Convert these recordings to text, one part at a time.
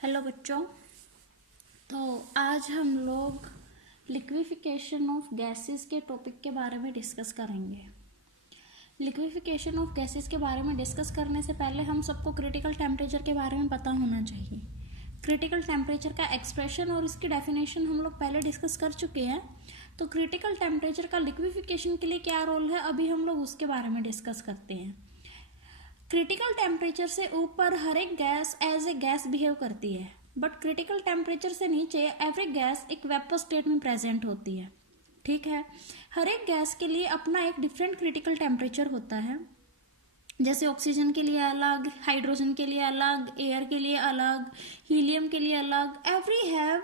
Hello बच्चों। तो आज हम लोग लिक्विफिकेशन ऑफ गैसेस के टॉपिक के बारे में डिस्कस करेंगे। लिक्विफिकेशन ऑफ गैसेस के बारे में डिस्कस करने से पहले हम सबको क्रिटिकल टेम्परेचर के बारे में पता होना चाहिए। क्रिटिकल टेम्परेचर का एक्सप्रेशन और इसकी डेफिनेशन हम लोग पहले डिस्कस कर चुके हैं। तो क्रिटिकल टेम्परेचर का लिक्विफिकेशन के लिए क्या रोल है, अभी हम लोग उसके बारे में डिस्कस करते हैं। क्रिटिकल टेम्परेचर से ऊपर हर एक gas as a gas behave करती है, बट क्रिटिकल टेम्परेचर से नीचे एवरी गैस एक वेपर स्टेट में प्रेजेंट होती है। ठीक है, हर एक गैस के लिए अपना एक डिफरेंट क्रिटिकल टेम्परेचर होता है। जैसे ऑक्सीजन के लिए अलग, हाइड्रोजन के लिए अलग, एयर के लिए अलग, हीलियम के लिए अलग, every have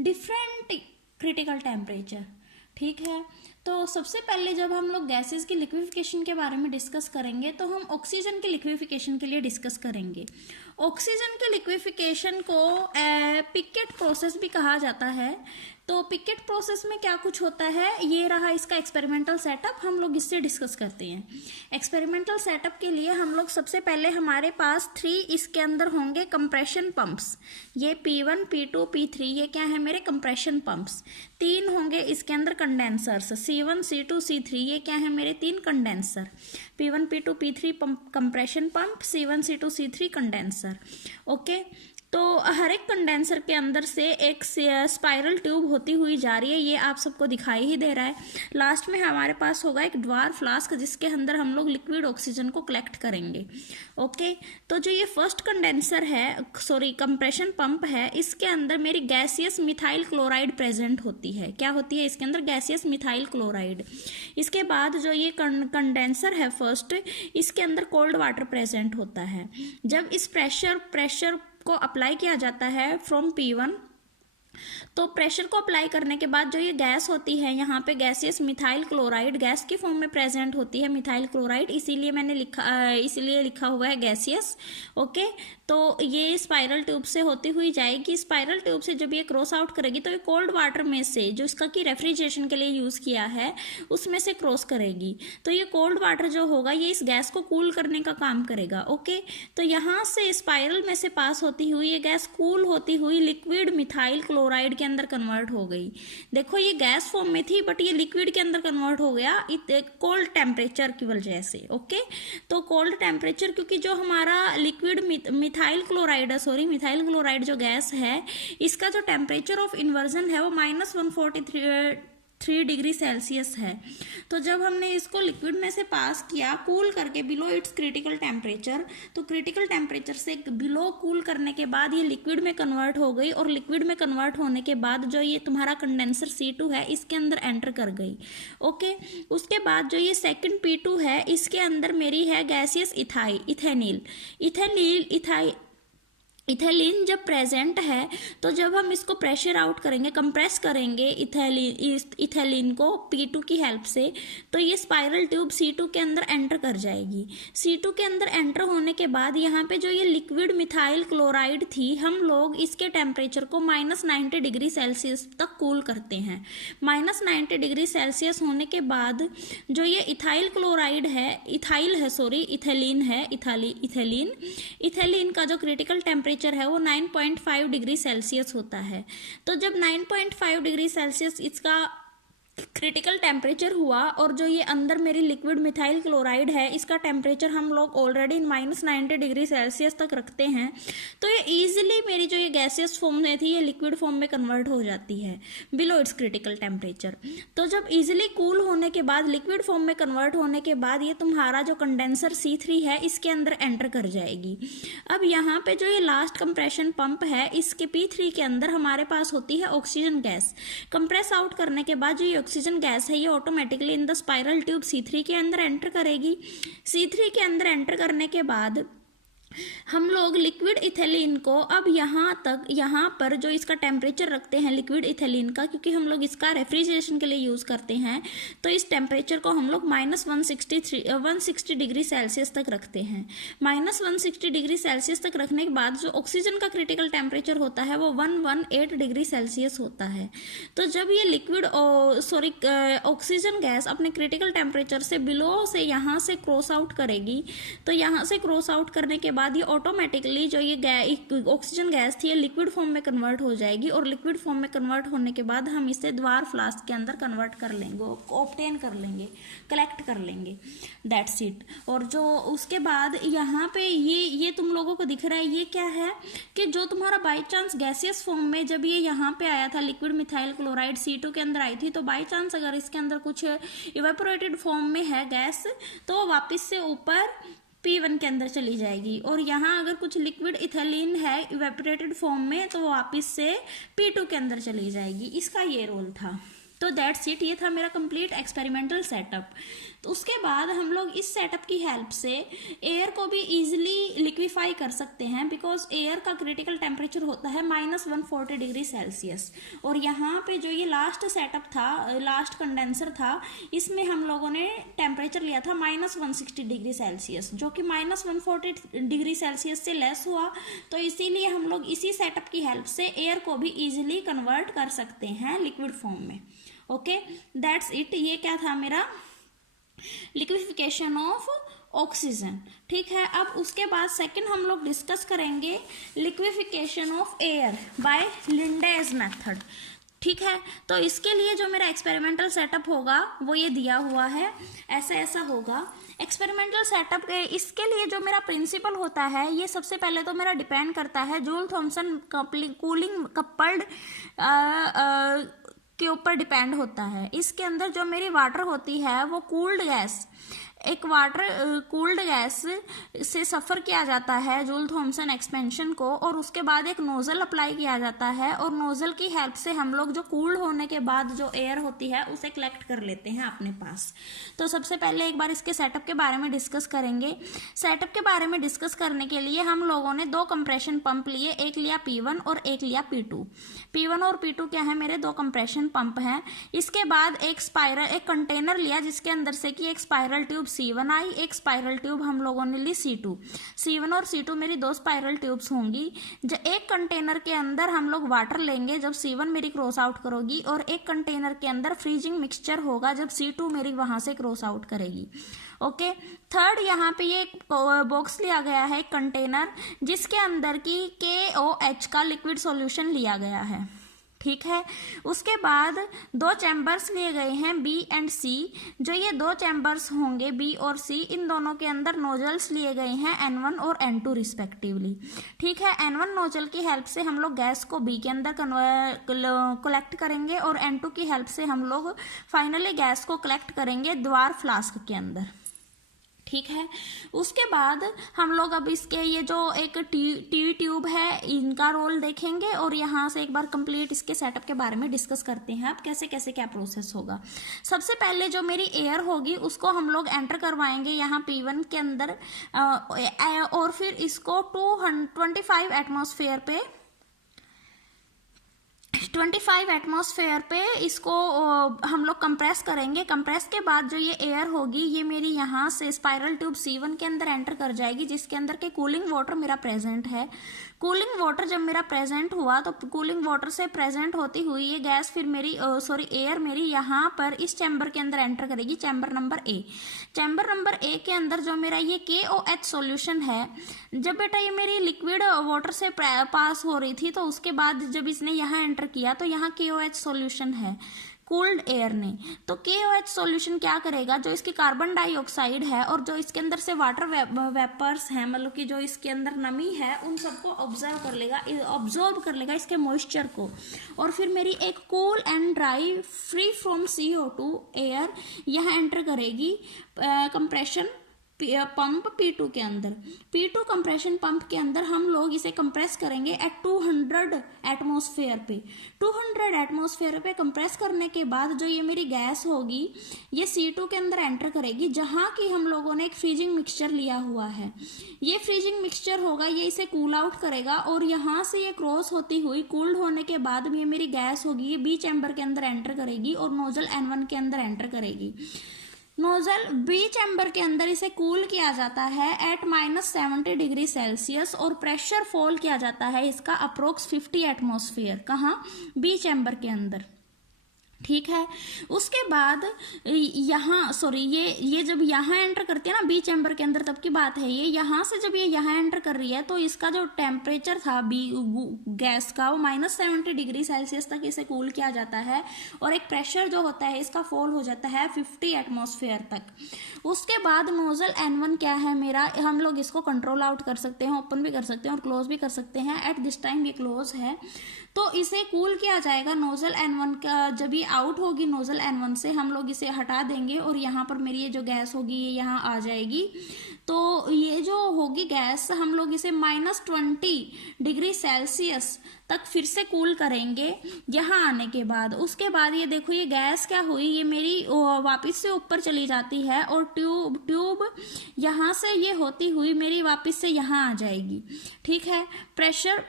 different critical temperature. ठीक है, तो सबसे पहले जब हम लोग गैसेस की लिक्विफिकेशन के बारे में डिस्कस करेंगे तो हम ऑक्सीजन के लिक्विफिकेशन के लिए डिस्कस करेंगे। ऑक्सीजन के लिक्विफिकेशन को पिकेट प्रोसेस भी कहा जाता है। तो पिकेट प्रोसेस में क्या कुछ होता है, ये रहा इसका एक्सपेरिमेंटल सेटअप, हम लोग इससे डिस्कस करते हैं। एक्सपेरिमेंटल सेटअप के लिए हम लोग सबसे पहले हमारे पास 3 इसके अंदर होंगे कंप्रेशन पंप्स। ये P1, P2, P3 ये क्या है, मेरे कंप्रेशन पंप्स। 3 होंगे इसके अंदर कंडेंसर्स, C1, C2, C3 ये क्या है, मेरे 3 condenser. P1, P2, P3 compression pump, C1, C2, C3 condenser. Okay, तो हर एक कंडेंसर के अंदर से एक स्पाइरल ट्यूब होती हुई जा रही है, ये आप सबको दिखाई ही दे रहा है। लास्ट में हमारे पास होगा एक ड्वार फ्लास्क जिसके अंदर हम लोग लिक्विड ऑक्सीजन को कलेक्ट करेंगे। ओके, तो जो ये फर्स्ट कंडेंसर है, सॉरी कंप्रेशन पंप है, इसके अंदर मेरी गैसियस मिथाइल क्लोराइड प्रेजेंट होती है। क्या होती है इसके अंदर, गैसियस मिथाइल क्लोराइड। इसके बाद जो ये कंडेंसर है फर्स्ट, इसके अंदर कोल्ड वाटर प्रेजेंट होता है। जब इस प्रेशर को अप्लाई किया जाता है फ्रॉम P1, तो प्रेशर को अप्लाई करने के बाद जो ये गैस होती है, यहाँ पे गैसियस मिथाइल क्लोराइड गैस की फॉर्म में प्रेजेंट होती है, मिथाइल क्लोराइड, इसीलिए मैंने इसीलिए लिखा हुआ है गैसियस। ओके, तो ये स्पाइरल ट्यूब से होती हुई जाएगी। स्पाइरल ट्यूब से जब ये क्रॉस आउट करेगी तो ये कोल्ड वाटर में से, जो इसका की रेफ्रिजरेशन के लिए यूज़ किया है, उसमें से क्रॉस करेगी। तो ये कोल्ड वाटर जो होगा ये इस गैस को कूल करने का काम करेगा। ओके, तो यहाँ से स्पाइरल में से पास होती हुई ये गैस कूल होती हुई लिक्विड मिथाइल क्लोराइड के अंदर कन्वर्ट हो गई। देखो ये गैस फॉर्म में थी बट ये लिक्विड के अंदर कन्वर्ट हो गया कोल्ड टेम्परेचर की वजह से। ओके, तो कोल्ड टेम्परेचर, क्योंकि जो हमारा लिक्विड मिथाइल क्लोराइड जो गैस है, इसका जो टेम्परेचर ऑफ इन्वर्जन है वो -143 डिग्री सेल्सियस है। तो जब हमने इसको लिक्विड में से पास किया कूल करके बिलो इट्स क्रिटिकल टेम्परेचर, तो क्रिटिकल टेम्परेचर से बिलो कूल करने के बाद ये लिक्विड में कन्वर्ट हो गई, और लिक्विड में कन्वर्ट होने के बाद जो ये तुम्हारा कंडेंसर C2 है इसके अंदर एंटर कर गई। ओके, उसके बाद जो ये सेकंड P2 है, इसके अंदर मेरी है गैसियस इथेलीन जब प्रेजेंट है, तो जब हम इसको प्रेशर आउट करेंगे, कंप्रेस करेंगे इथेलीन को P2 की हेल्प से, तो ये स्पाइरल ट्यूब C2 के अंदर एंटर कर जाएगी। C2 के अंदर एंटर होने के बाद यहाँ पे जो ये लिक्विड मिथाइल क्लोराइड थी, हम लोग इसके टेम्परेचर को -90 डिग्री सेल्सियस तक कूल करते हैं। -90 डिग्री सेल्सियस होने के बाद जो ये इथेलीन का जो क्रिटिकल टेम्परेचर है वो 9.5 डिग्री सेल्सियस होता है। तो जब 9.5 डिग्री सेल्सियस इसका क्रिटिकल टेम्परेचर हुआ, और जो ये अंदर मेरी लिक्विड मिथाइल क्लोराइड है इसका टेम्परेचर हम लोग ऑलरेडी -90 डिग्री सेल्सियस तक रखते हैं, तो ये ईजिली मेरी जो ये गैसियस फॉर्म में थी ये लिक्विड फॉर्म में कन्वर्ट हो जाती है बिलो इट्स क्रिटिकल टेम्परेचर। तो जब ईजिली कूल होने के बाद, लिक्विड फॉर्म में कन्वर्ट होने के बाद, ये तुम्हारा जो कंडेंसर C3 है इसके अंदर एंटर कर जाएगी। अब यहाँ पे जो ये लास्ट कंप्रेशन पंप है, इसके P3 के अंदर हमारे पास होती है ऑक्सीजन गैस। कंप्रेस आउट करने के बाद जो ये ऑक्सीजन गैस है ये automatically in the spiral tube C3 के अंदर एंटर करेगी। C3 के अंदर एंटर करने के बाद हम लोग लिक्विड इथेलीन को, अब यहाँ पर जो इसका टेम्परेचर रखते हैं लिक्विड इथेलीन का, क्योंकि हम लोग इसका रेफ्रिजरेशन के लिए यूज़ करते हैं, तो इस टेम्परेचर को हम लोग -160 डिग्री सेल्सियस तक रखते हैं। -160 डिग्री सेल्सियस तक रखने के बाद जो ऑक्सीजन का क्रिटिकल टेम्परेचर होता है वो 118 डिग्री सेल्सियस होता है। तो जब ये ऑक्सीजन गैस अपने क्रिटिकल टेम्परेचर से बिलो से यहाँ से क्रॉस आउट करेगी, तो यहाँ से क्रॉस आउट करने के बाद ये ऑटोमेटिकली जो ये ऑक्सीजन गैस थी ये लिक्विड फॉर्म में कन्वर्ट हो जाएगी, और लिक्विड फॉर्म में कन्वर्ट होने के बाद हम इसे द्वार फ्लास्क के अंदर कन्वर्ट कर लेंगे, ऑब्टेन कर लेंगे, कलेक्ट कर लेंगे, दैट्स इट। और जो उसके बाद यहाँ पे ये तुम लोगों को दिख रहा है, ये क्या है कि जो तुम्हारा बाई चांस गैसियस फॉर्म में जब ये यहाँ पे आया था लिक्विड मिथाइल क्लोराइड C2 के अंदर आई थी, तो बाई चांस अगर इसके अंदर कुछ इवेपोरेटेड फॉर्म में है गैस तो वापस से ऊपर P1 के अंदर चली जाएगी, और यहाँ अगर कुछ लिक्विड इथेलिन है इवेपोरेटेड फॉर्म में तो वो वापस से P2 के अंदर चली जाएगी। इसका ये रोल था। तो दैट्स इट, ये था मेरा कंप्लीट एक्सपेरिमेंटल सेटअप। तो उसके बाद हम लोग इस सेटअप की हेल्प से एयर को भी इजीली लिक्विफाई कर सकते हैं, बिकॉज एयर का क्रिटिकल टेम्परेचर होता है -140 डिग्री सेल्सियस। और यहाँ पे जो ये लास्ट सेटअप था, लास्ट कंडेंसर था, इसमें हम लोगों ने टेम्परेचर लिया था -160 डिग्री सेल्सियस, जो कि -140 डिग्री सेल्सियस से लेस हुआ। तो इसीलिए हम लोग इसी सेटअप की हेल्प से एयर को भी इजीली कन्वर्ट कर सकते हैं लिक्विड फॉर्म में। Okay, that's it. ये क्या था मेरा लिक्विफिकेशन ऑफ ऑक्सीजन। ठीक है, अब उसके बाद सेकंड हम लोग डिस्कस करेंगे liquefaction of air by Linde's method. ठीक है, तो इसके लिए जो मेरा एक्सपेरिमेंटल सेटअप होगा वो ये दिया हुआ है, ऐसा होगा एक्सपेरिमेंटल सेटअप। इसके लिए जो मेरा प्रिंसिपल होता है ये सबसे पहले तो मेरा डिपेंड करता है जूल थॉमसन कूलिंग कपल्ड के ऊपर डिपेंड होता है। इसके अंदर जो मेरी वाटर होती है वो कूल्ड गैस, एक वाटर कूल्ड गैस से सफ़र किया जाता है जूल थॉमसन एक्सपेंशन को, और उसके बाद एक नोजल अप्लाई किया जाता है, और नोजल की हेल्प से हम लोग जो कूल्ड होने के बाद जो एयर होती है उसे कलेक्ट कर लेते हैं अपने पास। तो सबसे पहले एक बार इसके सेटअप के बारे में डिस्कस करेंगे। सेटअप के बारे में डिस्कस करने के लिए हम लोगों ने 2 कंप्रेशन पंप लिए, एक लिया P1 और एक लिया P2। P1 और P2 क्या है, मेरे 2 कंप्रेशन पंप हैं। इसके बाद एक कंटेनर लिया जिसके अंदर से कि एक स्पाइरल ट्यूब C1 आई, एक स्पाइरल ट्यूब हम लोगों ने ली C2। C1 और C2 मेरी 2 स्पाइरल ट्यूब्स होंगी। एक कंटेनर के अंदर हम लोग वाटर लेंगे जब C1 मेरी क्रॉस आउट करोगी, और एक कंटेनर के अंदर फ्रीजिंग मिक्सचर होगा जब C2 मेरी वहां से क्रॉस आउट करेगी। ओके, थर्ड यहाँ पे ये एक बॉक्स लिया गया है, कंटेनर, जिसके अंदर की KOH का लिक्विड सॉल्यूशन लिया गया है। ठीक है, उसके बाद 2 चैम्बर्स लिए गए हैं B एंड C। जो ये 2 चैम्बर्स होंगे B और C, इन दोनों के अंदर नोजल्स लिए गए हैं N1 और N2 रिस्पेक्टिवली। ठीक है, N1 नोजल की हेल्प से हम लोग गैस को B के अंदर कलेक्ट करेंगे, और N2 की हेल्प से हम लोग फाइनली गैस को कलेक्ट करेंगे द्वार फ्लास्क के अंदर। ठीक है, उसके बाद हम लोग अब इसके ये जो एक टी ट्यूब है इनका रोल देखेंगे, और यहाँ से एक बार कंप्लीट इसके सेटअप के बारे में डिस्कस करते हैं अब कैसे कैसे क्या प्रोसेस होगा। सबसे पहले जो मेरी एयर होगी उसको हम लोग एंटर करवाएंगे यहाँ P1 के अंदर, और फिर इसको 225 एटमॉस्फेयर पे 25 एटमॉस्फेयर पे इसको हम लोग कंप्रेस करेंगे। कंप्रेस के बाद जो ये एयर होगी ये मेरी यहाँ से स्पाइरल ट्यूब C1 के अंदर एंटर कर जाएगी, जिसके अंदर के कूलिंग वाटर मेरा प्रेजेंट है। कूलिंग वाटर जब मेरा प्रेजेंट हुआ तो कूलिंग वाटर से प्रेजेंट होती हुई ये गैस फिर मेरी एयर मेरी यहाँ पर इस चैम्बर के अंदर एंटर करेगी, chamber number A। Chamber number A के अंदर जो मेरा ये KOH सॉल्यूशन है, जब बेटा ये मेरी लिक्विड वाटर से पास हो रही थी तो उसके बाद जब इसने यहाँ एंटर किया तो यहाँ KOH सॉल्यूशन है कूल्ड एयर ने। तो KOH सॉल्यूशन क्या करेगा, जो इसकी कार्बन डाइऑक्साइड है और जो इसके अंदर से वाटर वेपर्स हैं, मतलब कि जो इसके अंदर नमी है उन सबको ऑब्जर्व कर लेगा इसके मॉइस्चर को, और फिर मेरी एक cool and dry free from CO2 air यहाँ एंटर करेगी कंप्रेशन पंप P2 के अंदर। P2 कंप्रेशन पंप के अंदर हम लोग इसे कंप्रेस करेंगे एट 200 एटमॉस्फेयर पे। 200 एटमॉस्फेयर पे कंप्रेस करने के बाद जो ये मेरी गैस होगी ये C2 के अंदर एंटर करेगी, जहाँ की हम लोगों ने एक फ्रीजिंग मिक्सचर लिया हुआ है। ये फ्रीजिंग मिक्सचर होगा, ये इसे कूल आउट करेगा, और यहाँ से ये क्रॉस होती हुई कूल्ड होने के बाद ये मेरी गैस होगी ये B चैम्बर के अंदर एंटर करेगी और नोजल N1 के अंदर एंटर करेगी। नोजल B चैम्बर के अंदर इसे कूल किया जाता है एट -70 डिग्री सेल्सियस, और प्रेशर फॉल किया जाता है इसका अप्रोक्स 50 एटमॉस्फेयर। कहाँ? B चैम्बर के अंदर। ठीक है। उसके बाद यहाँ सॉरी ये जब यहाँ एंटर करती है ना बी चैम्बर के अंदर, तब की बात है ये। यहाँ से जब ये यहाँ एंटर कर रही है तो इसका जो टेम्परेचर था बी गैस का, वो -70 डिग्री सेल्सियस तक इसे कूल किया जाता है, और एक प्रेशर जो होता है इसका फॉल हो जाता है 50 एटमॉस्फेयर तक। उसके बाद नोजल N1 क्या है मेरा, हम लोग इसको कंट्रोल आउट कर सकते हैं, ओपन भी कर सकते हैं और क्लोज भी कर सकते हैं। एट दिस टाइम ये क्लोज है, तो इसे कूल किया जाएगा नोजल N1 का। जब ये आउट होगी नोजल N1 से, हम लोग इसे हटा देंगे और यहाँ पर मेरी ये जो गैस होगी ये यहाँ आ जाएगी। तो ये जो होगी गैस, हम लोग इसे -20 डिग्री सेल्सियस तक फिर से कूल करेंगे यहाँ आने के बाद। उसके बाद ये देखो ये गैस क्या हुई, ये मेरी वापस से ऊपर चली जाती है और ट्यूब यहाँ से ये होती हुई मेरी वापस से यहाँ आ जाएगी। ठीक है। प्रेशर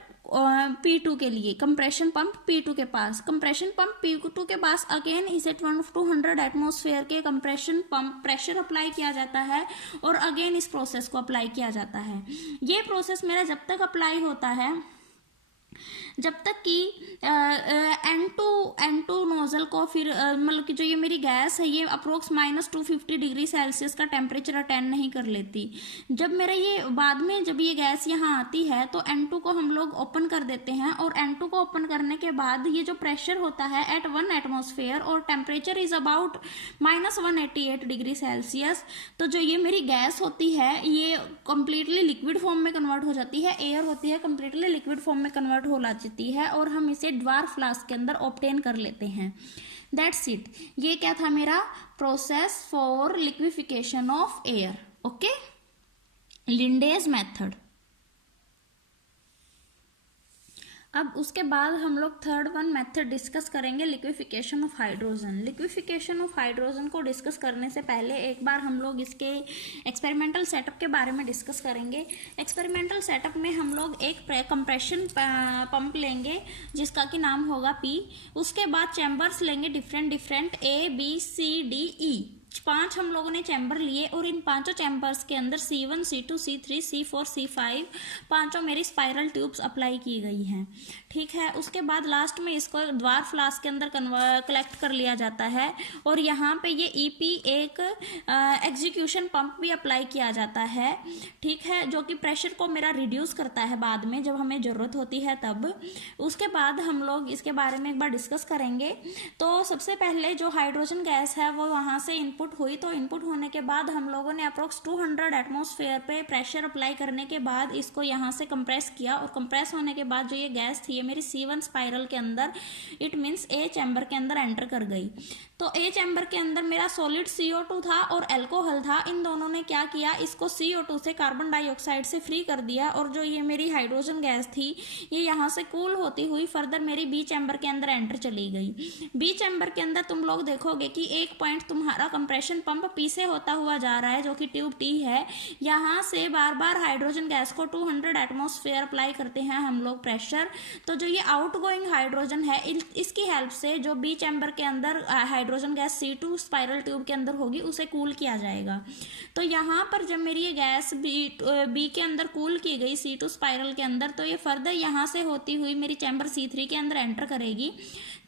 P2 के लिए कंप्रेशन पंप P2 के पास, कंप्रेशन पंप P2 के पास अगेन इसे 200 एटमॉस्फेयर के कंप्रेशन पंप प्रेशर अप्लाई किया जाता है और अगेन इस प्रोसेस को अप्लाई किया जाता है। ये प्रोसेस मेरा जब तक अप्लाई होता है जब तक कि N2 नोजल को फिर मतलब कि जो ये मेरी गैस है ये अप्रोक्स -250 डिग्री सेल्सियस का टेम्परेचर अटेंड नहीं कर लेती। जब मेरा ये बाद में जब ये गैस यहाँ आती है तो N2 को हम लोग ओपन कर देते हैं, और N2 को ओपन करने के बाद ये जो प्रेशर होता है एट 1 एटमॉस्फेयर और temperature is about -188 degree Celsius, तो जो ये मेरी गैस होती है ये कंप्लीटली लिक्विड फॉर्म में कन्वर्ट हो जाती है, एयर होती है कंप्लीटली लिक्विड फॉर्म में कन्वर्ट हो जाती है, और हम इसे ड्वार्फ फ्लास्क के अंदर ऑब्टेन कर लेते हैं। That's it. ये क्या था मेरा process for liquefaction of air. Okay, Linde's method. अब उसके बाद हम लोग थर्ड वन मेथड डिस्कस करेंगे, liquefaction of hydrogen. Liquefaction of hydrogen को डिस्कस करने से पहले एक बार हम लोग इसके एक्सपेरिमेंटल सेटअप के बारे में डिस्कस करेंगे। एक्सपेरिमेंटल सेटअप में हम लोग एक कंप्रेशन पंप लेंगे जिसका कि नाम होगा P। उसके बाद चैम्बर्स लेंगे different A B C D E, 5 हम लोगों ने चैम्बर लिए, और इन 5 चैम्बर्स के अंदर C1 C2 C3 C4 C5 5 मेरी स्पाइरल ट्यूब्स अप्लाई की गई हैं। ठीक है। उसके बाद लास्ट में इसको ड्वार्फ फ्लास्क के अंदर कलेक्ट कर लिया जाता है, और यहाँ पे ये EP एक एग्जीक्यूशन पंप भी अप्लाई किया जाता है। ठीक है, जो कि प्रेशर को मेरा रिड्यूस करता है बाद में जब हमें ज़रूरत होती है तब। उसके बाद हम लोग इसके बारे में एक बार डिस्कस करेंगे। तो सबसे पहले जो हाइड्रोजन गैस है वो वहाँ से इनपुट हुई, तो इनपुट होने के बाद हम लोगों ने अप्रोक्स 200 एटमॉस्फेयर पे प्रेशर अप्लाई करने के बाद इसको यहाँ से कंप्रेस किया, और कंप्रेस होने के बाद जो ये गैस थी ये मेरी C1 स्पाइरल के अंदर, इट मीन्स A चैम्बर के अंदर एंटर कर गई। तो A चैम्बर के अंदर मेरा सॉलिड CO2 था और अल्कोहल था। इन दोनों ने क्या किया, इसको CO2 से कार्बन डाइऑक्साइड से फ्री कर दिया, और जो ये मेरी हाइड्रोजन गैस थी ये यहाँ से कूल होती हुई फर्दर मेरी B चैम्बर के अंदर एंटर चली गई। B चैम्बर के अंदर तुम लोग देखोगे कि एक पॉइंट तुम्हारा कंप्रेशन पंप P से होता हुआ जा रहा है जो कि ट्यूब T है। यहाँ से बार बार हाइड्रोजन गैस को 200 एटमॉस्फेयर अप्लाई करते हैं हम लोग प्रेशर। तो जो ये आउटगोइंग हाइड्रोजन है इसकी हेल्प से जो B चैम्बर के अंदर hydrogen gas C2 spiral tube के अंदर होगी उसे कूल किया जाएगा। तो यहाँ पर जब मेरी ये गैस B के अंदर कूल की गई C2 स्पाइरल के अंदर, तो ये फर्दर यहाँ से होती हुई मेरी चैम्बर C3 के अंदर एंटर करेगी।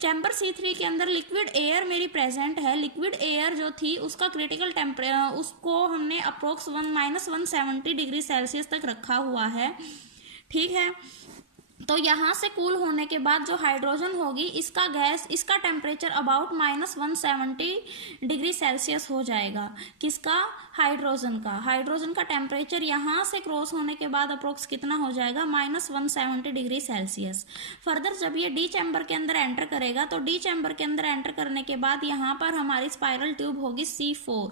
चैम्बर C3 के अंदर लिक्विड एयर मेरी प्रेजेंट है। लिक्विड एयर जो थी उसका क्रिटिकल टेम्परेचर उसको हमने अप्रोक्स -170 डिग्री सेल्सियस तक रखा हुआ है। ठीक है। तो यहाँ से कूल होने के बाद जो हाइड्रोजन होगी इसका टेम्परेचर अबाउट -170 डिग्री सेल्सियस हो जाएगा। किसका? हाइड्रोजन का टेम्परेचर यहाँ से क्रॉस होने के बाद अप्रोक्स कितना हो जाएगा? -170 डिग्री सेल्सियस। फर्दर जब ये डी चैम्बर के अंदर एंटर करेगा तो डी चैम्बर के अंदर एंटर करने के बाद यहाँ पर हमारी स्पाइरल ट्यूब होगी C4।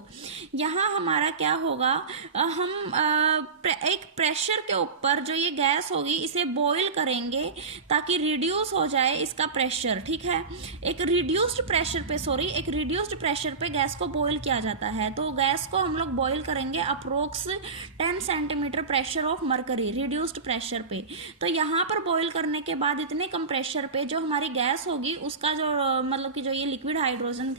यहाँ हमारा क्या होगा, हम एक प्रेशर के ऊपर जो ये गैस होगी इसे बॉयल करेंगे ताकि रिड्यूस हो जाए इसका प्रेशर। ठीक है। एक रिड्यूस्ड प्रेशर पे गैस को बॉयल किया जाता है। तो गैस को हम लोग बॉयल करेंगे approx 10 centimetre pressure of mercury reduced pressure पे। तो यहाँ पर बॉयल करने के बाद इतने कम प्रेशर पे जो हमारी गैस होगी उसका जो मतलब कि जो ये लिक्विड हाइड्रोजन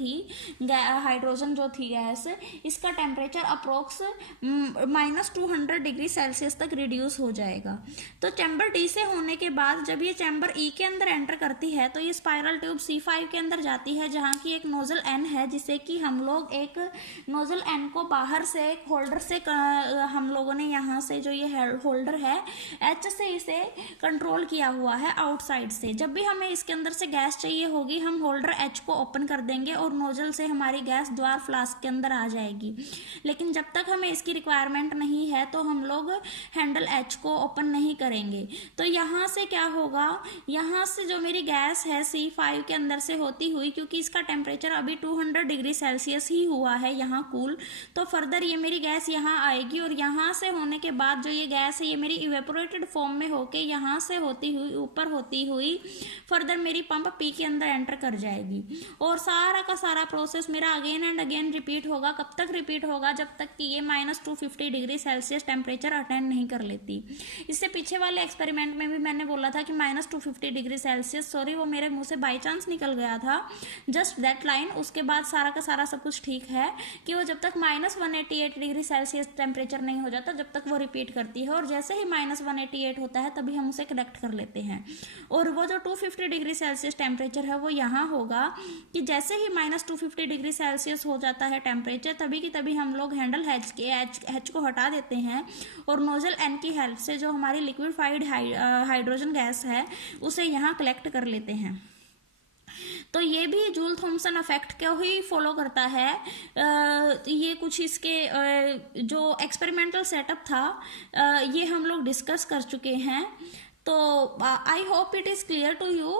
जो थी गैस, इसका टेम्परेचर अप्रोक्स -200 डिग्री सेल्सियस तक रिड्यूस हो जाएगा। तो चैम्बर डी से होने के बाद जब ये चैम्बर ई के अंदर एंटर करती है तो ये स्पाइरल ट्यूब C5 के अंदर जाती है, जहाँ की एक नोजल एन है, जिसे कि हम लोग एक नोजल एन को बाहर से एक होल्डर से हम लोगों ने यहाँ से जो ये होल्डर है एच से इसे कंट्रोल किया हुआ है आउटसाइड से। जब भी हमें इसके अंदर से गैस चाहिए होगी हम होल्डर एच को ओपन कर देंगे और नोजल से हमारी गैस द्वार फ्लास्क के अंदर आ जाएगी। लेकिन जब तक हमें इसकी रिक्वायरमेंट नहीं है तो हम लोग हैंडल एच को ओपन नहीं करेंगे। तो यहाँ से क्या होगा, यहाँ से जो मेरी गैस है C5 के अंदर से होती हुई, क्योंकि इसका टेम्परेचर अभी 200 डिग्री सेल्सियस ही हुआ है यहाँ कूल, तो फर्दर ये मेरी गैस यहाँ आएगी और यहाँ से होने के बाद जो ये गैस है ये मेरी इवेपोरेटेड फॉर्म में होके यहाँ से होती हुई ऊपर होती हुई फर्दर मेरी पंप पी के अंदर एंटर कर जाएगी। और सारा का सारा प्रोसेस मेरा अगेन एंड अगेन रिपीट होगा। कब तक रिपीट होगा, जब तक कि ये -250 डिग्री सेल्सियस टेम्परेचर अटेंड नहीं कर लेती। इससे पीछे वाले एक्सपेरिमेंट में भी मैंने बोला था कि -250 डिग्री सेल्सियस, सॉरी वो मेरे मुंह से बाई चांस निकल गया था, जस्ट दैट लाइन। उसके बाद सारा का सारा सब कुछ ठीक है कि वो जब तक -188 डिग्री सेल्सियस टेम्परेचर नहीं हो जाता जब तक वो रिपीट करती है, और जैसे ही -188 होता है तभी हम उसे कलेक्ट कर लेते हैं। और वो जो 250 डिग्री सेल्सियस टेम्परेचर है वो यहाँ होगा कि जैसे ही -250 डिग्री सेल्सियस हो जाता है टेम्परेचर, तभी की तभी हम लोग हैंडल एच को हटा देते हैं और नोजल एन की हेल्प से जो हमारी लिक्विफाइड हाइड्रोजन गैस है उसे यहाँ कलेक्ट कर लेते हैं। तो ये भी जूल थॉमसन इफेक्ट को ही फॉलो करता है। ये कुछ इसके जो एक्सपेरिमेंटल सेटअप था ये हम लोग डिस्कस कर चुके हैं। तो I hope it is clear to you.